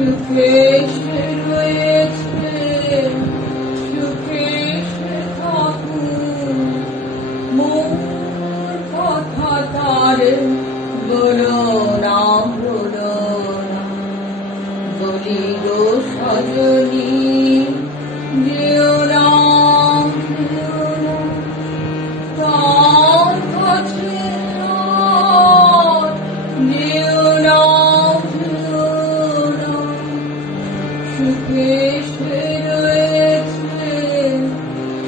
সুখে সে রয়েছে, সুখে সে থাকুক, মোর কথা তার বলো না, বলো না। বলি গো সজনী যেও না, যেও না, তার কাছে আর যেও না, যেও না। সুখে সে রয়েছে,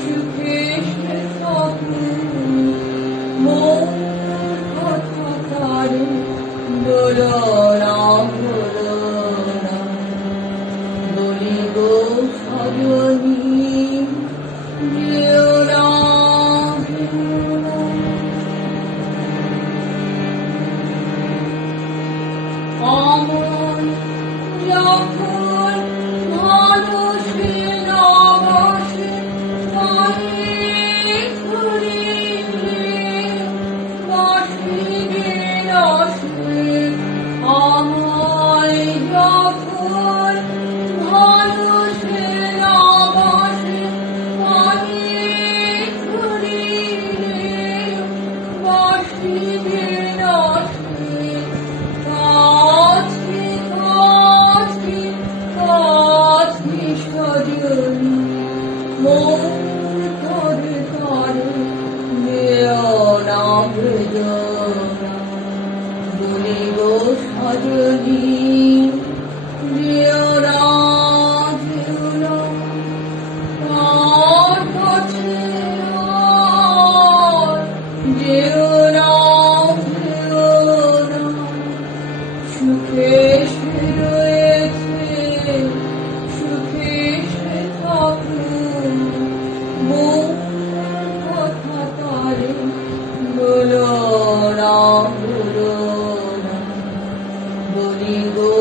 সুখে সে থাকুক, মোর কথা তার বলো না, বলো না। বলি গো সজনী যেও না, যেও না। আমার যখন মানুষে না বসে, পায়ে ধরিলে বাসিবে রসে। আমায় যখন মানুষে না বসে, পায়ে ধরিলে বাসিবে রসে। কাছে কাছে কাছে সজনী মোর করে করে যেও না, যেও না। বলি গো সজনী যেও না, যেও না। তার কাছে আর যেও না, যেও না। সুখে সে রয়েছে, সুখে সে থাকুক, মোর কথা তার বলো না, বলো না। বলি গো